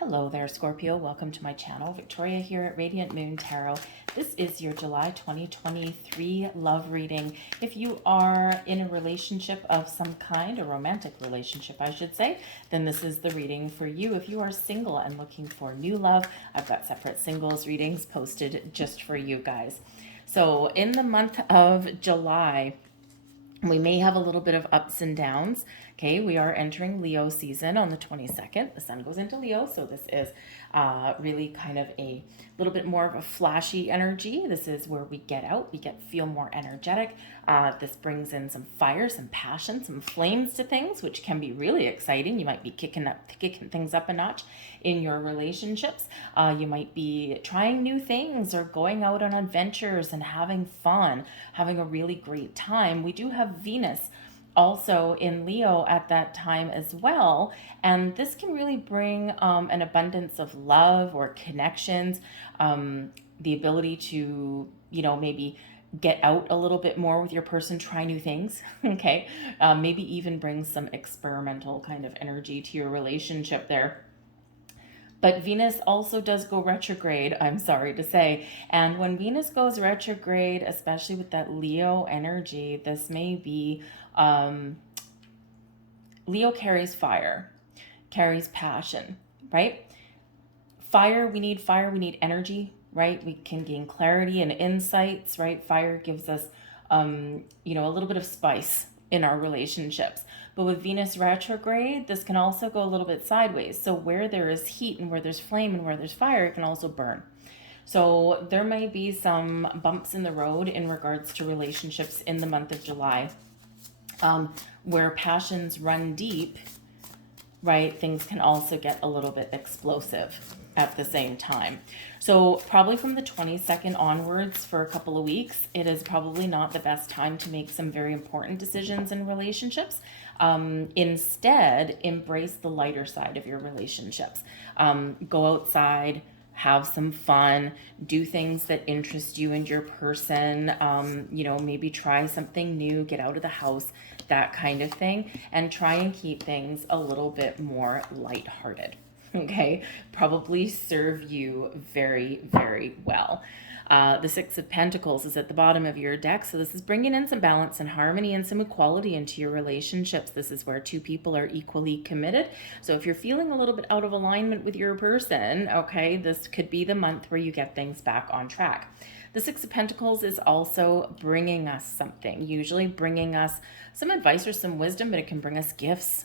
Hello there, Scorpio. Welcome to my channel. Victoria here at Radiant Moon Tarot. This is your July 2023 love reading. If you are in a relationship of some kind, a romantic relationship, I should say, then this is the reading for you. If you are single and looking for new love, I've got separate singles readings posted just for you guys. So in the month of July, we may have a little bit of ups and downs. Okay, we are entering Leo season on the 22nd. The sun goes into Leo, so this is really kind of a little bit more of a flashy energy. This is where we get out, feel more energetic. This brings in some fire, some passion, some flames to things, which can be really exciting. You might be kicking things up a notch in your relationships. You might be trying new things or going out on adventures and having fun, having a really great time. We do have Venus also in Leo at that time as well, and this can really bring an abundance of love or connections, the ability to, maybe get out a little bit more with your person, try new things. Okay, maybe even bring some experimental kind of energy to your relationship there. But Venus also does go retrograde, I'm sorry to say. And when Venus goes retrograde, especially with that Leo energy, this may be Leo carries fire, carries passion, right? Fire, we need energy, right? We can gain clarity and insights, right? Fire gives us, a little bit of spice in our relationships. But with Venus retrograde, this can also go a little bit sideways. So where there is heat and where there's flame and where there's fire, it can also burn. So there may be some bumps in the road in regards to relationships in the month of July, where passions run deep, right? Things can also get a little bit explosive at the same time. So probably from the 22nd onwards for a couple of weeks, it is probably not the best time to make some very important decisions in relationships. Instead, embrace the lighter side of your relationships. Go outside, have some fun, do things that interest you and your person, maybe try something new, get out of the house, that kind of thing, and try and keep things a little bit more lighthearted. Okay, probably serve you very, very well. The Six of Pentacles is at the bottom of your deck, so this is bringing in some balance and harmony and some equality into your relationships. This is where two people are equally committed. So if you're feeling a little bit out of alignment with your person, okay, this could be the month where you get things back on track. The Six of Pentacles is also bringing us something, usually bringing us some advice or some wisdom, but it can bring us gifts,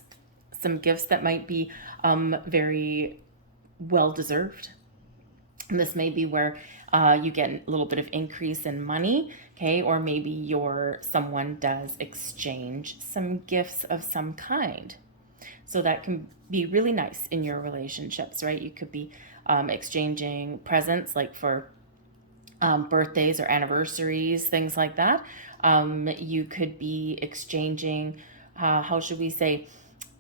some gifts that might be very well deserved. And this may be where you get a little bit of increase in money, okay, or maybe someone does exchange some gifts of some kind. So that can be really nice in your relationships, right? You could be exchanging presents like for birthdays or anniversaries, things like that. You could be exchanging, how should we say,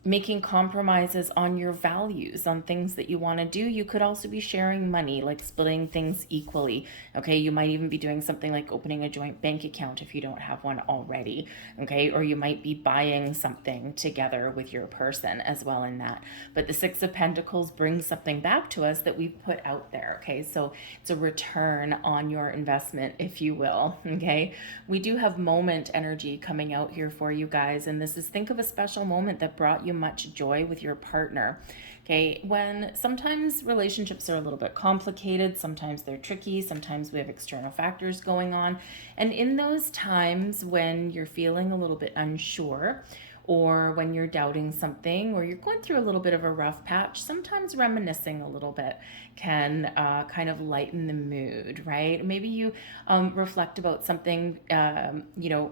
making compromises on your values, on things that you want to do. You could also be sharing money, like splitting things equally. Okay, you might even be doing something like opening a joint bank account if you don't have one already. Okay, or you might be buying something together with your person as well in that. But the Six of Pentacles brings something back to us that we've put out there. Okay, so it's a return on your investment, if you will. Okay, we do have moment energy coming out here for you guys, and this is, think of a special moment that brought you much joy with your partner. Okay, when sometimes relationships are a little bit complicated, sometimes they're tricky, sometimes we have external factors going on, and in those times when you're feeling a little bit unsure, or when you're doubting something, or you're going through a little bit of a rough patch, sometimes reminiscing a little bit can kind of lighten the mood, right? Maybe you reflect about something,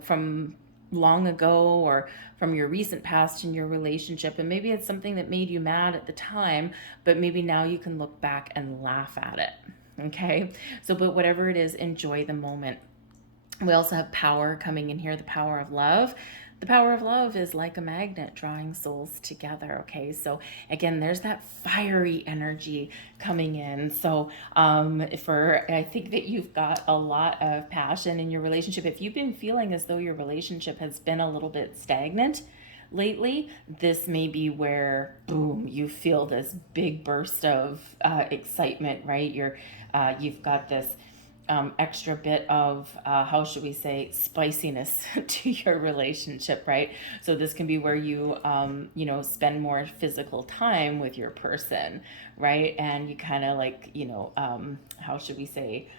from long ago or from your recent past in your relationship, and maybe it's something that made you mad at the time, but maybe now you can look back and laugh at it. Okay, so but whatever it is, enjoy the moment. We also have power coming in here, the power of love. The power of love is like a magnet drawing souls together. Okay, so again, there's that fiery energy coming in. So I think that you've got a lot of passion in your relationship. If you've been feeling as though your relationship has been a little bit stagnant, lately, this may be where, boom, you feel this big burst of excitement, right? You've got this extra bit of, how should we say, spiciness to your relationship, right? So this can be where you, spend more physical time with your person, right? And you kind of like, how should we say,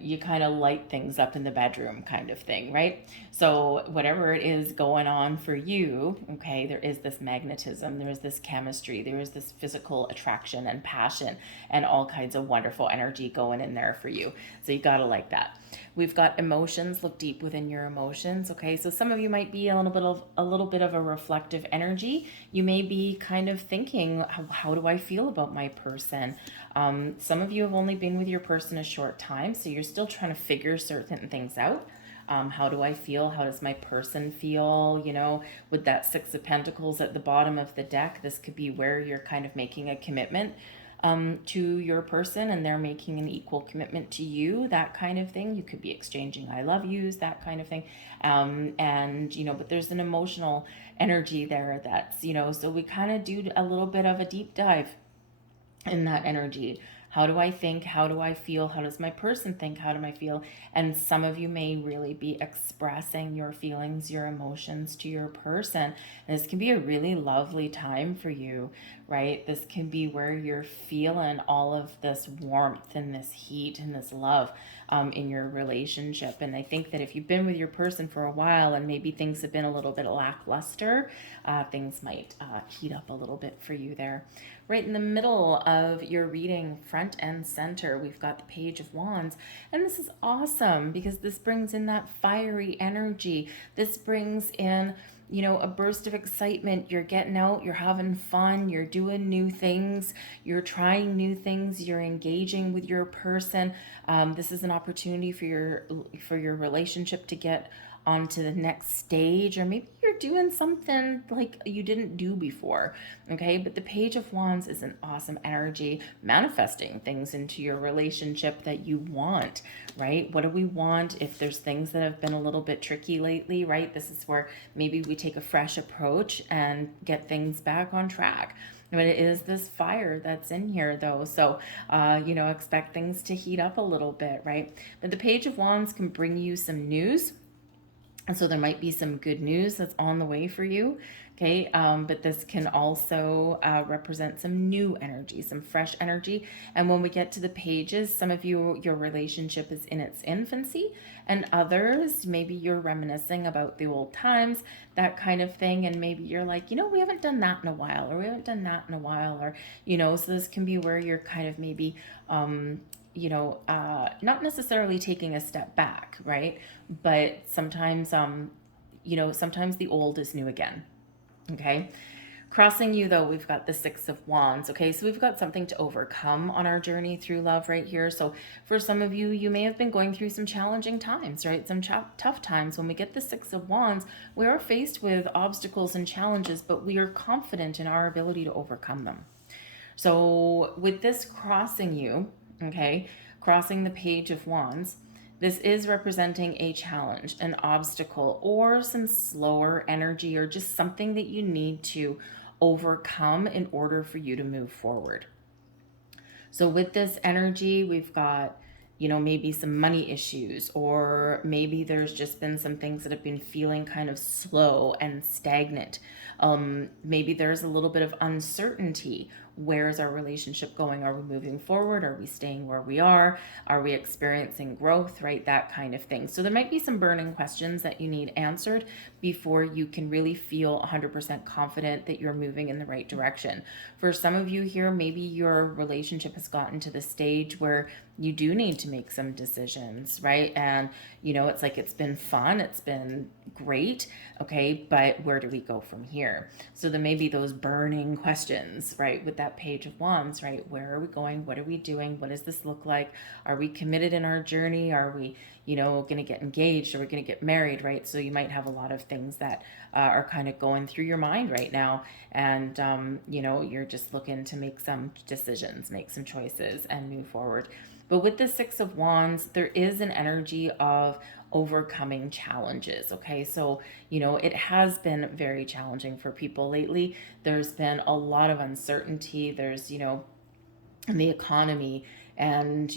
you kind of light things up in the bedroom kind of thing, right? So whatever it is going on for you, okay, there is this magnetism, there is this chemistry, there is this physical attraction and passion and all kinds of wonderful energy going in there for you. So you gotta like that. We've got emotions. Look deep within your emotions. Okay, so some of you might be a little bit of a reflective energy. You may be kind of thinking, how do I feel about my person? Some of you have only been with your person a short time, so you're still trying to figure certain things out. How do I feel? How does my person feel? With that Six of Pentacles at the bottom of the deck, this could be where you're kind of making a commitment to your person and they're making an equal commitment to you, that kind of thing. You could be exchanging I love yous, that kind of thing. But there's an emotional energy there that's, so we kind of do a little bit of a deep dive in that energy. How do I think? How do I feel? How does my person think? How do I feel? And some of you may really be expressing your feelings, your emotions to your person. And this can be a really lovely time for you, right? This can be where you're feeling all of this warmth and this heat and this love in your relationship. And I think that if you've been with your person for a while and maybe things have been a little bit lackluster, things might heat up a little bit for you there. Right in the middle of your reading, front and center, we've got the Page of Wands. And this is awesome because this brings in that fiery energy. This brings in, a burst of excitement. You're getting out, you're having fun, you're doing new things, you're trying new things, you're engaging with your person. This is an opportunity for your relationship to get onto the next stage, or maybe you're doing something like you didn't do before. Okay, but the Page of Wands is an awesome energy, manifesting things into your relationship that you want, right? What do we want? If there's things that have been a little bit tricky lately, right? This is where maybe we take a fresh approach and get things back on track. But it is this fire that's in here though. So, expect things to heat up a little bit, right? But the Page of Wands can bring you some news. And so there might be some good news that's on the way for you, okay? But this can also represent some new energy, some fresh energy. And when we get to the pages, some of you, your relationship is in its infancy, and others, maybe you're reminiscing about the old times, that kind of thing. And maybe you're like, we haven't done that in a while, or we haven't done that in a while, or, so this can be where you're kind of maybe, not necessarily taking a step back, right? But sometimes, sometimes the old is new again. Okay. Crossing you though, we've got the Six of Wands. Okay. So we've got something to overcome on our journey through love right here. So for some of you, you may have been going through some challenging times, right? Some tough times. When we get the Six of Wands, we are faced with obstacles and challenges, but we are confident in our ability to overcome them. So with this crossing you, okay, crossing the Page of Wands, this is representing a challenge, an obstacle, or some slower energy, or just something that you need to overcome in order for you to move forward. So with this energy, we've got, maybe some money issues, or maybe there's just been some things that have been feeling kind of slow and stagnant. Maybe there's a little bit of uncertainty. Where is our relationship going? Are we moving forward? Are we staying where we are? Are we experiencing growth, right? That kind of thing. So there might be some burning questions that you need answered before you can really feel 100% confident that you're moving in the right direction. For some of you here, maybe your relationship has gotten to the stage where you do need to make some decisions, right? And, it's like it's been fun, it's been great, okay, but where do we go from here? So there may be those burning questions, right, with that Page of Wands, right? Where are we going? What are we doing? What does this look like? Are we committed in our journey? Are we, going to get engaged? Are we going to get married, right? So you might have a lot of things that are kind of going through your mind right now. And, you're just looking to make some decisions, make some choices, and move forward. But with the Six of Wands, there is an energy of overcoming challenges. Okay, so it has been very challenging for people lately. There's been a lot of uncertainty. There's in the economy, and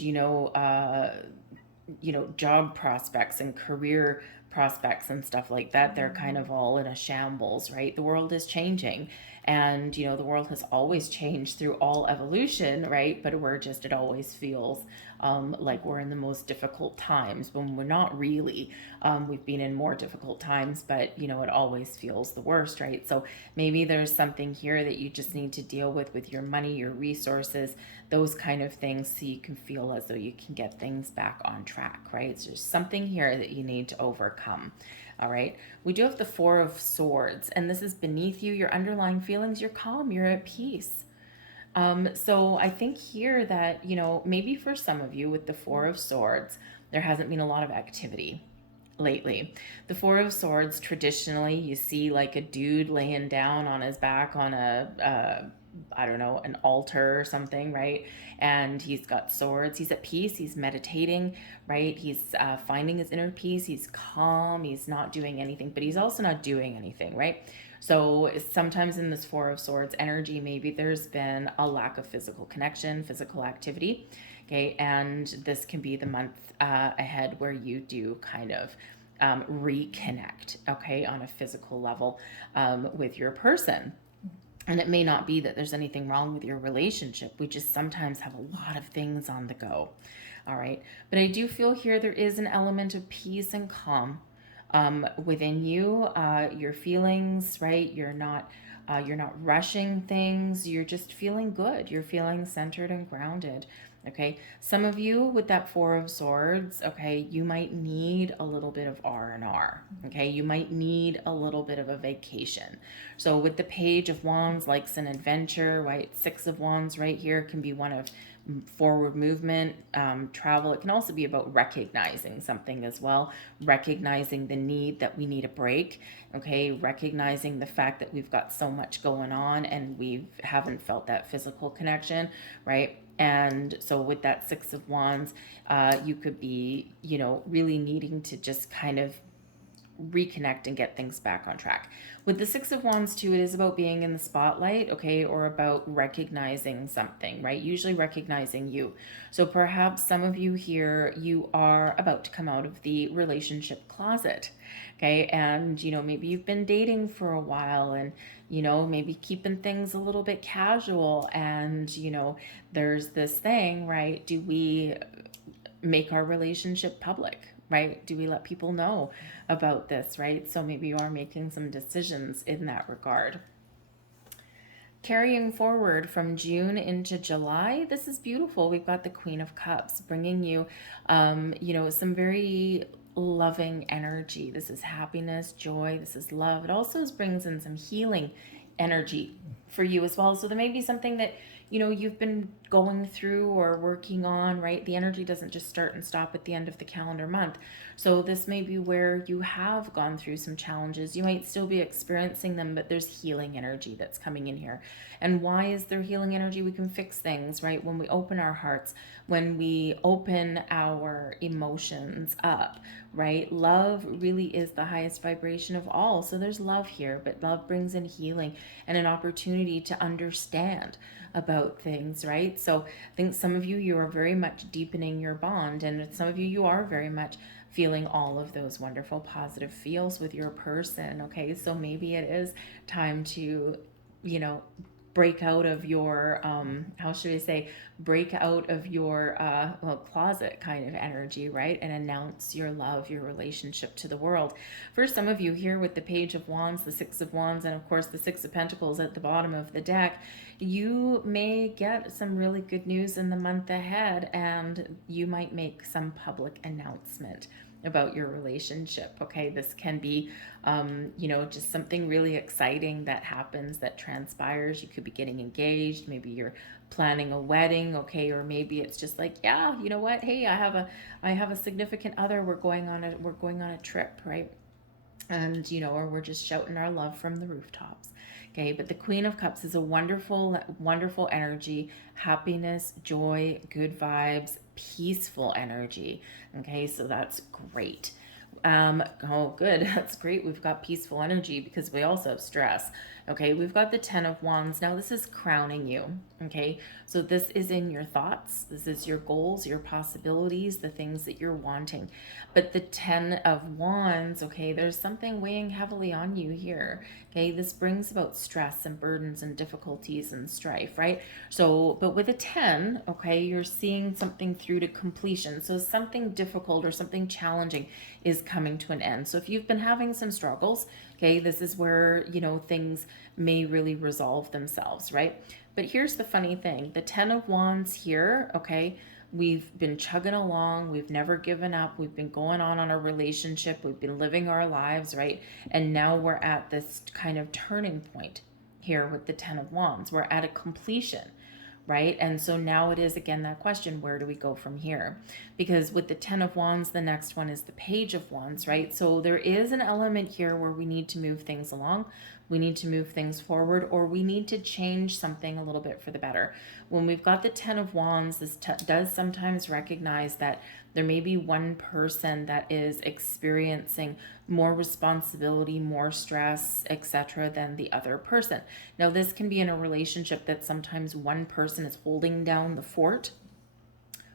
job prospects and career prospects and stuff like that, they're kind of all in a shambles, right? The world is changing, and the world has always changed through all evolution, right? But it always feels like we're in the most difficult times, when we're not really. We've been in more difficult times, but it always feels the worst, right? So maybe there's something here that you just need to deal with your money, your resources, those kind of things, so you can feel as though you can get things back on track, right? So there's something here that you need to overcome. All right, we do have the Four of Swords, and this is beneath you, your underlying feelings. You're calm, you're at peace. So I think here that, maybe for some of you with the Four of Swords, there hasn't been a lot of activity lately. The Four of Swords, traditionally, you see like a dude laying down on his back on I don't know, an altar or something, right? And he's got swords. He's at peace. He's meditating, right? He's finding his inner peace. He's calm. He's not doing anything, but he's also not doing anything, right? So sometimes in this Four of Swords energy, maybe there's been a lack of physical connection, physical activity. Okay, and this can be the month ahead where you do kind of reconnect, okay, on a physical level with your person. And it may not be that there's anything wrong with your relationship. We just sometimes have a lot of things on the go. All right. But I do feel here there is an element of peace and calm within you. Your feelings, right? You're not rushing things. You're just feeling good. You're feeling centered and grounded. Okay, some of you with that Four of Swords, okay, you might need a little bit of R&R. Okay, you might need a little bit of a vacation. So with the Page of Wands, likes an adventure, right? Six of Wands right here can be one of forward movement, travel. It can also be about recognizing something as well, recognizing the need that we need a break, okay, recognizing the fact that we've got so much going on and we haven't felt that physical connection, right? And so with that Six of Wands, you could be, really needing to just kind of reconnect and get things back on track. With the Six of Wands too, it is about being in the spotlight, okay, or about recognizing something, right? Usually recognizing you. So perhaps some of you here, you are about to come out of the relationship closet, okay? And, maybe you've been dating for a while and, maybe keeping things a little bit casual, and, there's this thing, right? Do we make our relationship public, right? Do we let people know about this, right? So maybe you are making some decisions in that regard. Carrying forward from June into July, this is beautiful. We've got the Queen of Cups bringing you, some very loving energy. This is happiness, joy, this is love. It also brings in some healing energy for you as well. So there may be something that you've been going through or working on, right? The energy doesn't just start and stop at the end of the calendar month. So this may be where you have gone through some challenges. You might still be experiencing them, but there's healing energy that's coming in here. And why is there healing energy? We can fix things, right? When we open our hearts, when we open our emotions up, right? Love really is the highest vibration of all. So there's love here, but love brings in healing and an opportunity to understand about things, right? So I think some of you are very much deepening your bond, and some of you are very much feeling all of those wonderful positive feels with your person, okay? So maybe it is time to, break out of your, break out of your closet kind of energy, right? And announce your love, your relationship to the world. For some of you here with the Page of Wands, the Six of Wands, and of course the Six of Pentacles at the bottom of the deck, you may get some really good news in the month ahead, and you might make some public announcement about your relationship, okay? This can be, just something really exciting that happens, that transpires. You could be getting engaged. Maybe you're planning a wedding, okay? Or maybe it's just like, yeah, you know what? Hey, I have a significant other. We're going on a trip, right? And, or we're just shouting our love from the rooftops. Okay, but the Queen of Cups is a wonderful, wonderful energy, happiness, joy, good vibes, peaceful energy. Okay, so that's great. Oh, good. That's great. We've got peaceful energy because we also have stress. Okay, we've got the Ten of Wands. Now, this is crowning you. Okay, so this is in your thoughts. This is your goals, your possibilities, the things that you're wanting. But the Ten of Wands, okay, there's something weighing heavily on you here. Okay, this brings about stress and burdens and difficulties and strife, right? So, but with a 10, okay, you're seeing something through to completion. So, something difficult or something challenging is coming to an end. So, if you've been having some struggles, okay, this is where, things may really resolve themselves, right? But here's the funny thing, the 10 of Wands here, okay, we've been chugging along, we've never given up, we've been going on a relationship, we've been living our lives, right? And now we're at this kind of turning point here with the 10 of Wands. We're at a completion, right? And so now it is again that question, where do we go from here? Because with the 10 of Wands, the next one is the Page of Wands, right? So there is an element here where we need to move things along, we need to move things forward, or we need to change something a little bit for the better. When we've got the 10 of Wands, this does sometimes recognize that there may be one person that is experiencing more responsibility, more stress, etc., than the other person. Now, this can be in a relationship that sometimes one person is holding down the fort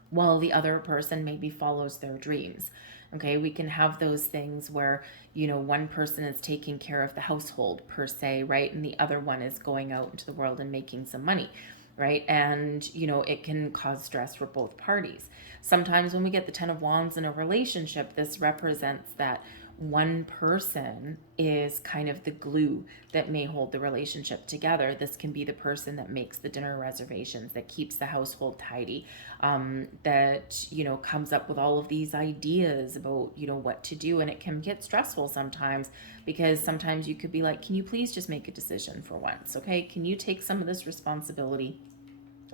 while the other person maybe follows their dreams. Okay, we can have those things where, one person is taking care of the household per se, right? And the other one is going out into the world and making some money, right? And, it can cause stress for both parties. Sometimes when we get the 10 of Wands in a relationship, this represents that one person is kind of the glue that may hold the relationship together. This can be the person that makes the dinner reservations, that keeps the household tidy, that, comes up with all of these ideas about, what to do. And it can get stressful sometimes, because sometimes you could be like, can you please just make a decision for once? Okay. Can you take some of this responsibility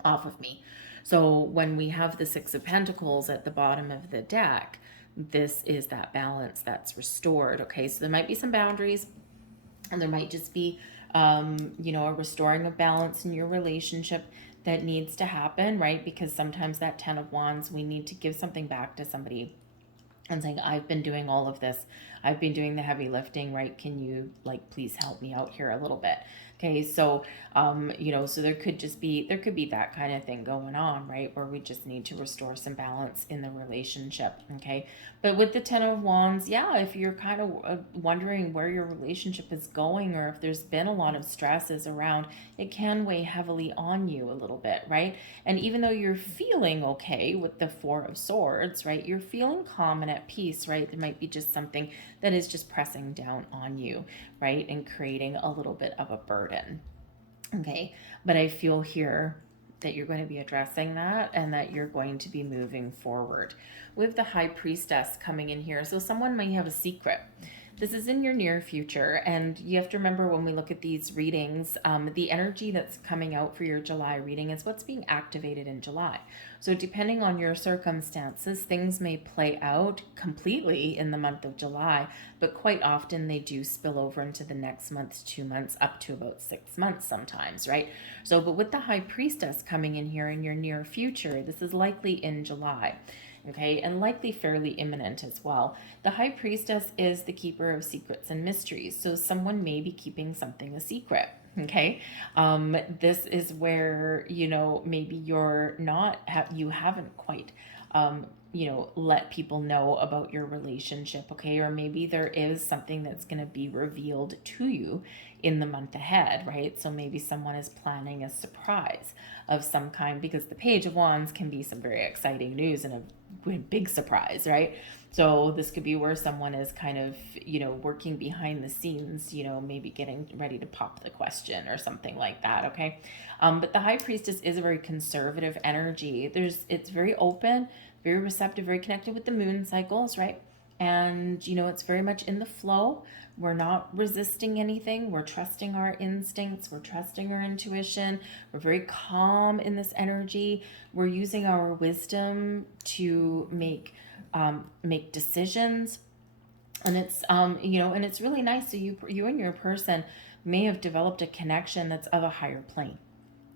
off of me? So when we have the Six of Pentacles at the bottom of the deck, this is that balance that's restored. Okay, so there might be some boundaries, and there might just be a restoring of balance in your relationship that needs to happen, right? Because sometimes that 10 of Wands, we need to give something back to somebody and saying, I've been doing all of this, I've been doing the heavy lifting, right? Can you please help me out here a little bit? Okay, so so there could be that kind of thing going on, right? Where we just need to restore some balance in the relationship. Okay, but with the 10 of Wands, yeah, if you're kind of wondering where your relationship is going, or if there's been a lot of stresses around, it can weigh heavily on you a little bit, right? And even though you're feeling okay with the Four of Swords, right, you're feeling calm and at peace, right? There might be just something that is just pressing down on you, right, and creating a little bit of a burden. Okay, but I feel here that you're going to be addressing that, and that you're going to be moving forward. We have the High Priestess coming in here. So someone may have a secret. This is in your near future, and you have to remember, when we look at these readings, the energy that's coming out for your July reading is what's being activated in July. So depending on your circumstances, things may play out completely in the month of July, but quite often they do spill over into the next month, 2 months, up to about 6 months sometimes, right? So, but with the High Priestess coming in here in your near future, this is likely in July. Okay, and likely fairly imminent as well. The High Priestess is the keeper of secrets and mysteries, so someone may be keeping something a secret. Okay, this is where maybe you're not you haven't quite let people know about your relationship. Okay, or maybe there is something that's going to be revealed to you in the month ahead, right? So maybe someone is planning a surprise of some kind, because the Page of Wands can be some very exciting news and a big surprise, right? So this could be where someone is kind of, working behind the scenes, maybe getting ready to pop the question or something like that, okay? But the High Priestess is a very conservative energy. It's very open, very receptive, very connected with the moon cycles, right? And, it's very much in the flow. We're not resisting anything. We're trusting our instincts. We're trusting our intuition. We're very calm in this energy. We're using our wisdom to make decisions. And it's, and it's really nice. So you and your person may have developed a connection that's of a higher plane.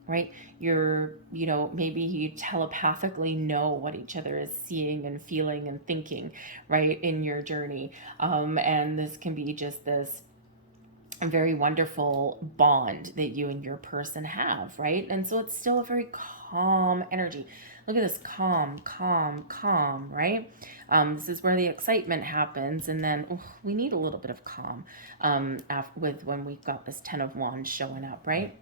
right? Maybe you telepathically know what each other is seeing and feeling and thinking, right, in your journey. And this can be just this very wonderful bond that you and your person have, right? And so it's still a very calm energy. Look at this, calm, calm, calm, right? This is where the excitement happens, and then we need a little bit of calm with when we've got this 10 of Wands showing up, right?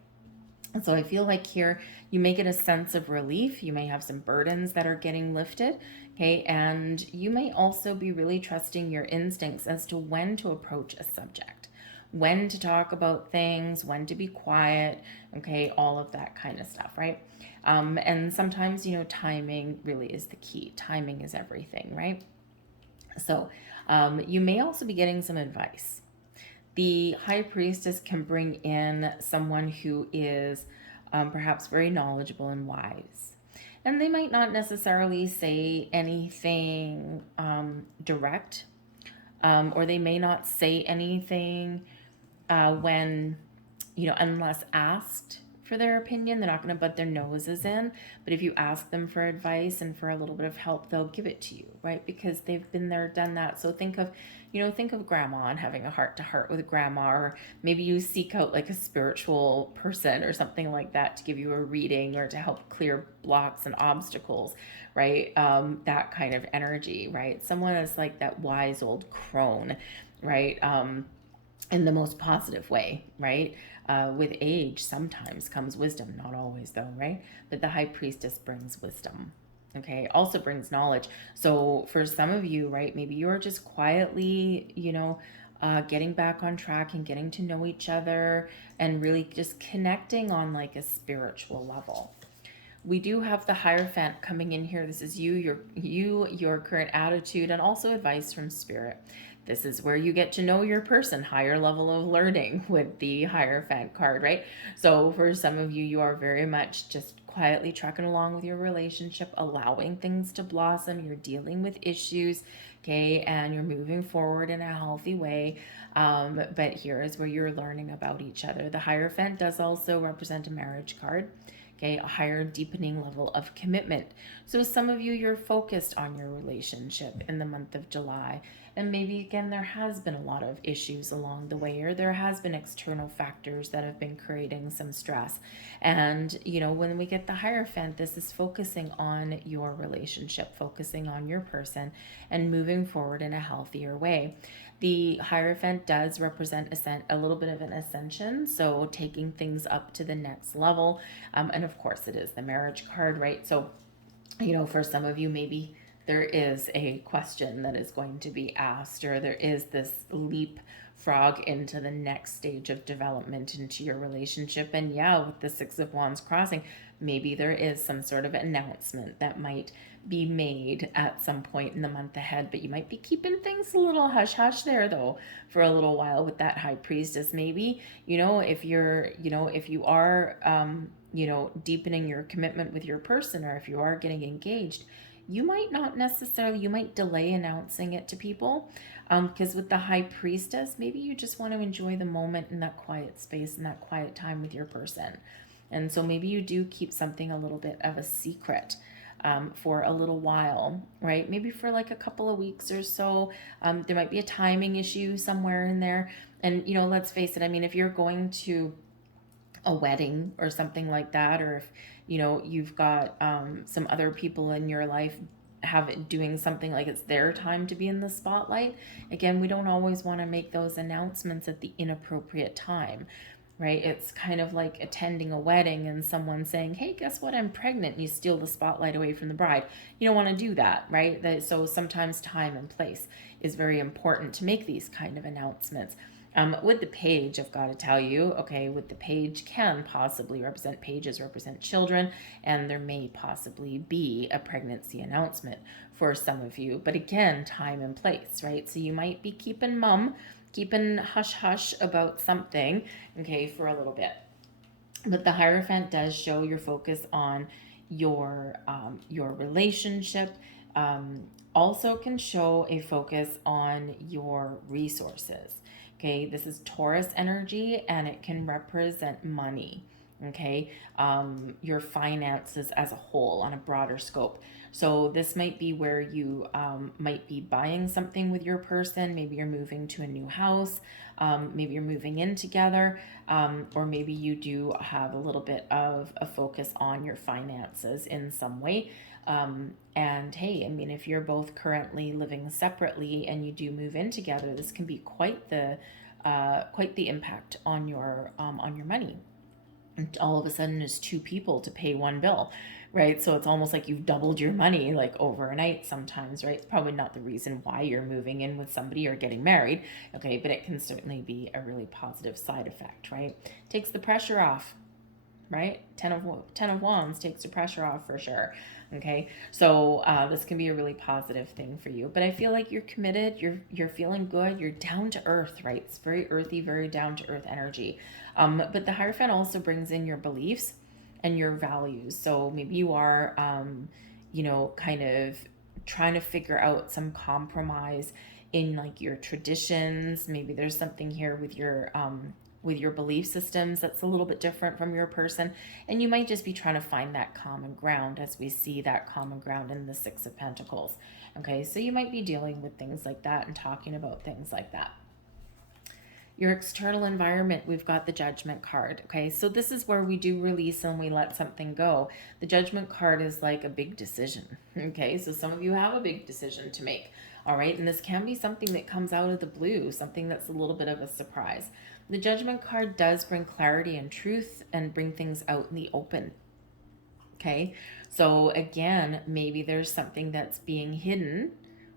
And so I feel like here you may get a sense of relief. You may have some burdens that are getting lifted, okay? And you may also be really trusting your instincts as to when to approach a subject, when to talk about things, when to be quiet, okay? All of that kind of stuff, right? And sometimes, timing really is the key. Timing is everything, right? So you may also be getting some advice. The High Priestess can bring in someone who is perhaps very knowledgeable and wise. And they might not necessarily say anything direct, or they may not say anything when, unless asked for their opinion. They're not going to butt their noses in. But if you ask them for advice and for a little bit of help, they'll give it to you, right? Because they've been there, done that. So think of grandma and having a heart to heart with grandma, or maybe you seek out like a spiritual person or something like that to give you a reading or to help clear blocks and obstacles, right? That kind of energy, right? Someone is like that wise old crone, right? In the most positive way, right? With age, sometimes comes wisdom, not always though, right? But the High Priestess brings wisdom, okay? Also brings knowledge. So for some of you, right, maybe you're just quietly, getting back on track and getting to know each other and really just connecting on like a spiritual level. We do have the Hierophant coming in here. This is your current attitude, and also advice from Spirit. This is where you get to know your person, higher level of learning with the Hierophant card, right? So for some of you, you are very much just quietly trucking along with your relationship, allowing things to blossom. You're dealing with issues, okay, and you're moving forward in a healthy way. But here is where you're learning about each other. The Hierophant does also represent a marriage card. Okay, a higher deepening level of commitment. So some of you, you're focused on your relationship in the month of July. And maybe again, there has been a lot of issues along the way, or there has been external factors that have been creating some stress. And, when we get the Hierophant, this is focusing on your relationship, focusing on your person, and moving forward in a healthier way. The Hierophant does represent a little bit of an ascension, so taking things up to the next level. And of course, it is the marriage card, right? So, for some of you, maybe there is a question that is going to be asked, or there is this leapfrog into the next stage of development into your relationship. And yeah, with the Six of Wands crossing, maybe there is some sort of announcement that might be made at some point in the month ahead, but you might be keeping things a little hush hush there though for a little while with that High Priestess. Maybe, if you are, deepening your commitment with your person, or if you are getting engaged, you might delay announcing it to people, because with the High Priestess, maybe you just want to enjoy the moment in that quiet space and that quiet time with your person. And so maybe you do keep something a little bit of a secret for a little while, right? Maybe for like a couple of weeks or so. There might be a timing issue somewhere in there. And, let's face it, I mean, if you're going to a wedding or something like that, or if, you've got some other people in your life doing something like it's their time to be in the spotlight, again, we don't always want to make those announcements at the inappropriate time, right? It's kind of like attending a wedding and someone saying, hey, guess what, I'm pregnant, and you steal the spotlight away from the bride. You don't want to do that, right? So sometimes time and place is very important to make these kind of announcements. With the page, I've got to tell you, okay, with the page can possibly pages represent children, and there may possibly be a pregnancy announcement for some of you. But again, time and place, right? So you might be keeping hush hush about something, okay, for a little bit. But the Hierophant does show your focus on your relationship. Also can show a focus on your resources. Okay, this is Taurus energy, and it can represent money. okay? Your finances as a whole on a broader scope. So this might be where you might be buying something with your person. Maybe you're moving to a new house. Maybe you're moving in together. Or maybe you do have a little bit of a focus on your finances in some way. And hey, I mean, if you're both currently living separately and you do move in together, this can be quite the impact on your money. And all of a sudden, it's two people to pay one bill, right? So it's almost like you've doubled your money like overnight sometimes, right? It's probably not the reason why you're moving in with somebody or getting married, okay? But it can certainly be a really positive side effect, right? Takes the pressure off, right? Ten of Wands takes the pressure off for sure. Okay, so this can be a really positive thing for you. But I feel like you're committed. You're feeling good. You're down to earth, right? It's very earthy, very down to earth energy. But the Hierophant also brings in your beliefs and your values. So maybe you are, kind of trying to figure out some compromise in like your traditions. Maybe there's something here with your belief systems that's a little bit different from your person, and you might just be trying to find that common ground, as we see that common ground in the Six of Pentacles. Okay, so you might be dealing with things like that and talking about things like that. Your external environment, we've got the Judgment card. Okay, so this is where we do release and we let something go. The Judgment card is like a big decision. Okay, so some of you have a big decision to make. All right, and this can be something that comes out of the blue, something that's a little bit of a surprise. The Judgment card does bring clarity and truth and bring things out in the open. Okay, so again, maybe there's something that's being hidden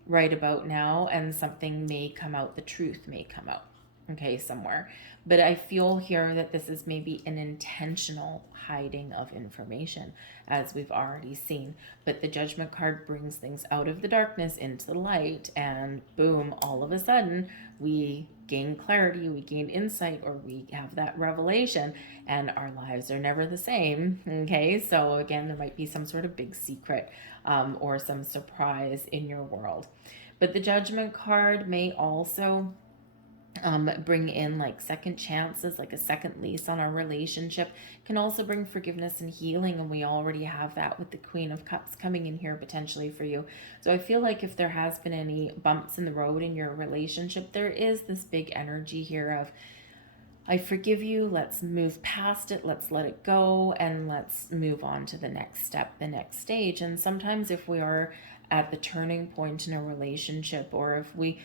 right about now, and something may come out, the truth may come out, okay, somewhere. But I feel here that this is maybe an intentional hiding of information, as we've already seen. But the Judgment card brings things out of the darkness into the light, and boom, all of a sudden we gain clarity, we gain insight, or we have that revelation, and our lives are never the same. Okay, so again, there might be some sort of big secret or some surprise in your world. But the Judgment card may also bring in like second chances, like a second lease on our relationship. Can also bring forgiveness and healing, and we already have that with the Queen of Cups coming in here potentially for you. So I feel like if there has been any bumps in the road in your relationship, there is this big energy here of, I forgive you, let's move past it, let's let it go, and let's move on to the next step, the next stage. And sometimes if we are at the turning point in a relationship, or if we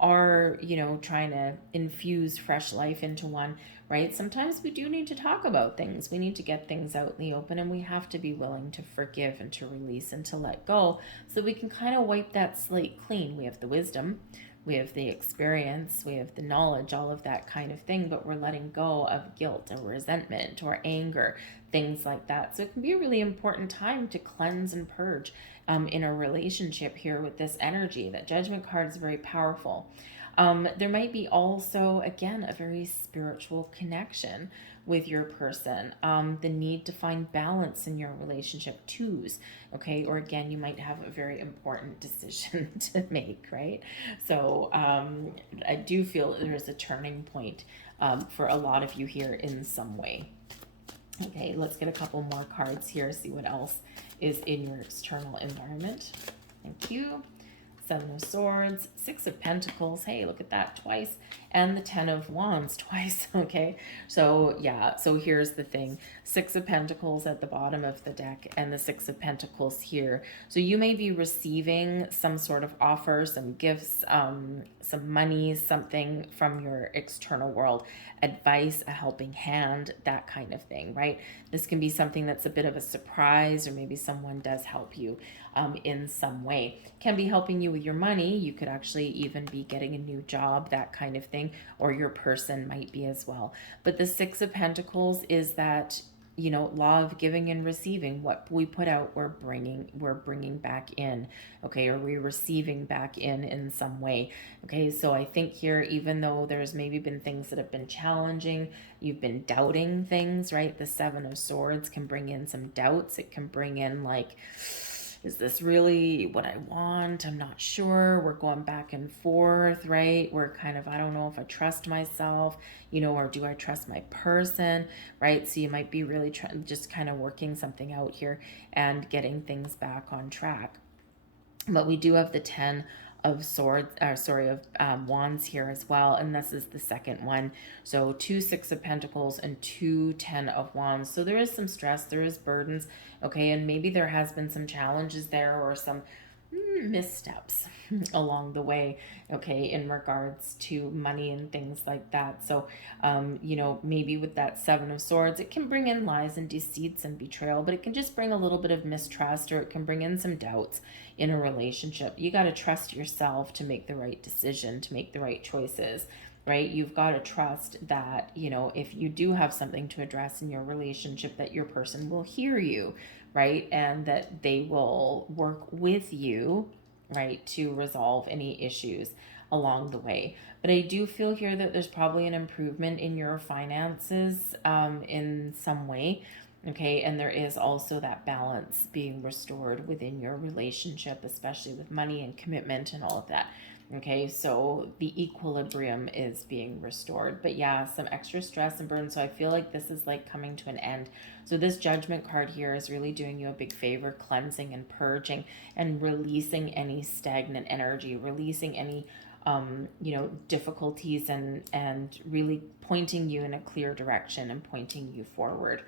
are, trying to infuse fresh life into one, right? Sometimes we do need to talk about things. We need to get things out in the open, and we have to be willing to forgive and to release and to let go, so we can kind of wipe that slate clean. We have the wisdom, we have the experience, we have the knowledge, all of that kind of thing, but we're letting go of guilt or resentment or anger, things like that. So it can be a really important time to cleanse and purge in a relationship here with this energy. That Judgment card is very powerful. There might be also, again, a very spiritual connection with your person. The need to find balance in your relationship, twos, okay? Or again, you might have a very important decision to make, right? So I do feel there's a turning point for a lot of you here in some way. Okay, let's get a couple more cards here, see what else is in your external environment. Thank you. Seven of Swords, Six of Pentacles, hey, look at that, twice, and the Ten of Wands twice, okay? So, yeah, so here's the thing. Six of Pentacles at the bottom of the deck and the Six of Pentacles here. So you may be receiving some sort of offer, some gifts, some money, something from your external world, advice, a helping hand, that kind of thing, right? This can be something that's a bit of a surprise, or maybe someone does help you in some way. Can be helping you with your money. You could actually even be getting a new job, that kind of thing, or your person might be as well. But the Six of Pentacles is that, law of giving and receiving. What we put out, we're bringing back in, okay, or we're receiving back in some way. Okay, so I think here, even though there's maybe been things that have been challenging, you've been doubting things, right? The Seven of Swords can bring in some doubts. It can bring in like, is this really what I want? I'm not sure. We're going back and forth, right? We're kind of, I don't know if I trust myself, or do I trust my person, right? So you might be really just kind of working something out here and getting things back on track. But we do have the 10 of swords, of wands here as well, and this is the second one. So 2 6 of pentacles and 2 10 of wands. So there is some stress, there is burdens, okay, and maybe there has been some challenges there or some missteps along the way, okay, in regards to money and things like that. So maybe with that 7 of swords, it can bring in lies and deceits and betrayal, but it can just bring a little bit of mistrust, or it can bring in some doubts in a relationship. You got to trust yourself to make the right decision, to make the right choices, right? You've got to trust that, if you do have something to address in your relationship, that your person will hear you, right? And that they will work with you, right, to resolve any issues along the way. But I do feel here that there's probably an improvement in your finances in some way. Okay, and there is also that balance being restored within your relationship, especially with money and commitment and all of that. Okay, so the equilibrium is being restored. But yeah, some extra stress and burden. So I feel like this is like coming to an end. So this Judgment card here is really doing you a big favor, cleansing and purging and releasing any stagnant energy, releasing any difficulties, and really pointing you in a clear direction and pointing you forward.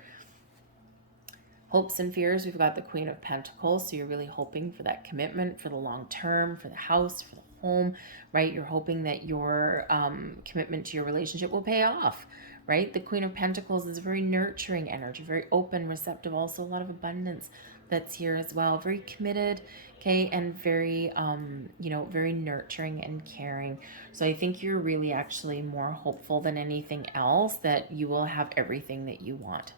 Hopes and fears, we've got the Queen of Pentacles. So you're really hoping for that commitment for the long term, for the house, for the home, right? You're hoping that your commitment to your relationship will pay off, right? The Queen of Pentacles is a very nurturing energy, very open, receptive, also a lot of abundance that's here as well. Very committed, okay, and very, very nurturing and caring. So I think you're really actually more hopeful than anything else that you will have everything that you want,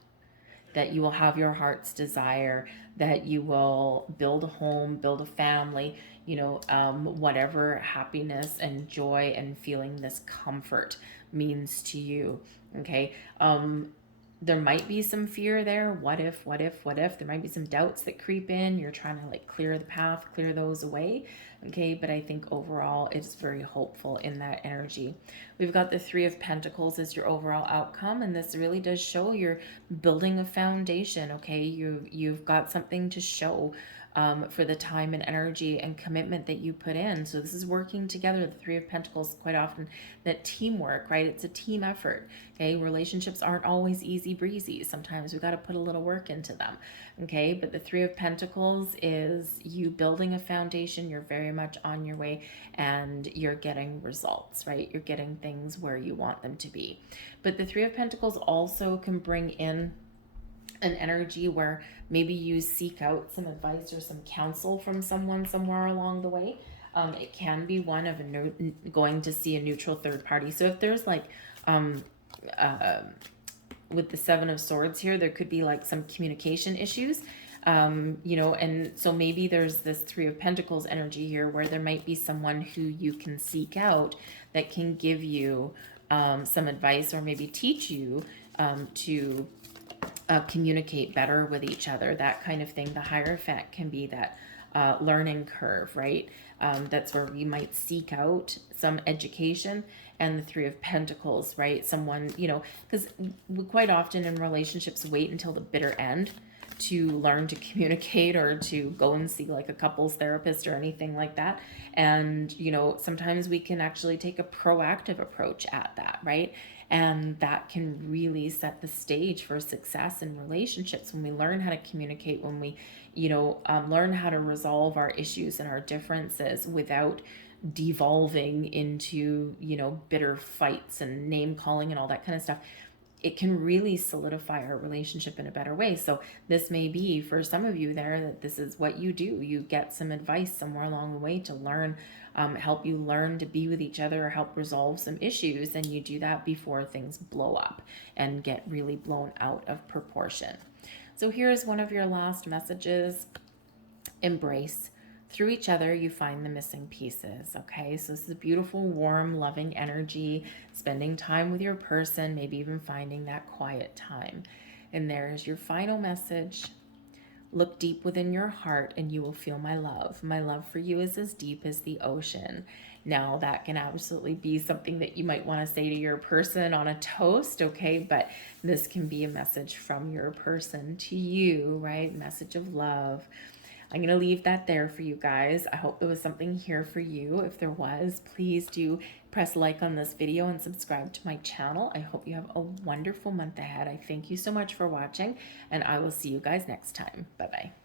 that you will have your heart's desire, that you will build a home, build a family, whatever happiness and joy and feeling this comfort means to you, okay? There might be some fear there. What if? There might be some doubts that creep in. You're trying to like clear the path, clear those away. Okay, but I think overall it's very hopeful in that energy. We've got the 3 of Pentacles as your overall outcome, and this really does show you're building a foundation. Okay, you've got something to show for the time and energy and commitment that you put in. So this is working together. The 3 of Pentacles, quite often that teamwork, right? It's a team effort. Okay, relationships aren't always easy breezy. Sometimes we got to put a little work into them. Okay, but the 3 of Pentacles is you building a foundation. You're very much on your way, and you're getting results, right? You're getting things where you want them to be. But the 3 of Pentacles also can bring in an energy where maybe you seek out some advice or some counsel from someone somewhere along the way. It can be one of going to see a neutral third party. So if there's like with the 7 of Swords here, there could be like some communication issues, and so maybe there's this 3 of Pentacles energy here where there might be someone who you can seek out that can give you some advice, or maybe teach you to communicate better with each other, that kind of thing. The Hierophant can be that learning curve, right? That's where we might seek out some education. And the 3 of Pentacles, right? Someone, because we quite often in relationships wait until the bitter end to learn to communicate, or to go and see like a couples therapist or anything like that. And, sometimes we can actually take a proactive approach at that, right? And that can really set the stage for success in relationships when we learn how to communicate, when we, learn how to resolve our issues and our differences without devolving into, bitter fights and name calling and all that kind of stuff. It can really solidify our relationship in a better way. So this may be for some of you there that this is what you do. You get some advice somewhere along the way to learn, help you learn to be with each other, or help resolve some issues. And you do that before things blow up and get really blown out of proportion. So here's one of your last messages. Embrace. Through each other, you find the missing pieces, okay? So this is a beautiful, warm, loving energy, spending time with your person, maybe even finding that quiet time. And there's your final message. Look deep within your heart and you will feel my love. My love for you is as deep as the ocean. Now, that can absolutely be something that you might want to say to your person on a toast, okay? But this can be a message from your person to you, right? Message of love. I'm going to leave that there for you guys. I hope there was something here for you. If there was, please do press like on this video and subscribe to my channel. I hope you have a wonderful month ahead. I thank you so much for watching, and I will see you guys next time. Bye-bye.